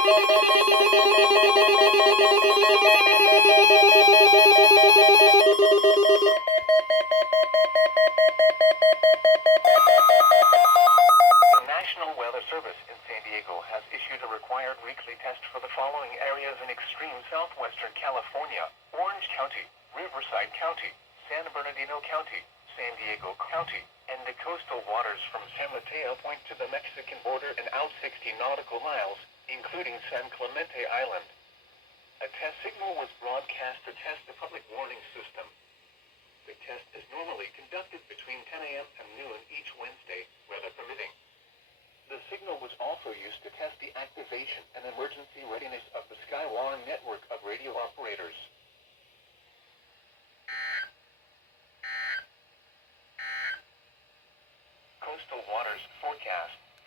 The National Weather Service in San Diego has issued a required weekly test for the following areas in extreme southwestern California: Orange County, Riverside County, San Bernardino County, San Diego County, and the coastal waters from San Mateo Point to the Mexican border and out 60 nautical miles, including San Clemente Island. A test signal was broadcast to test the public warning system. The test is normally conducted between 10 a.m. and noon each Wednesday, weather permitting. The signal was also used to test the activation and emergency readiness of the Skywire network of radio operators.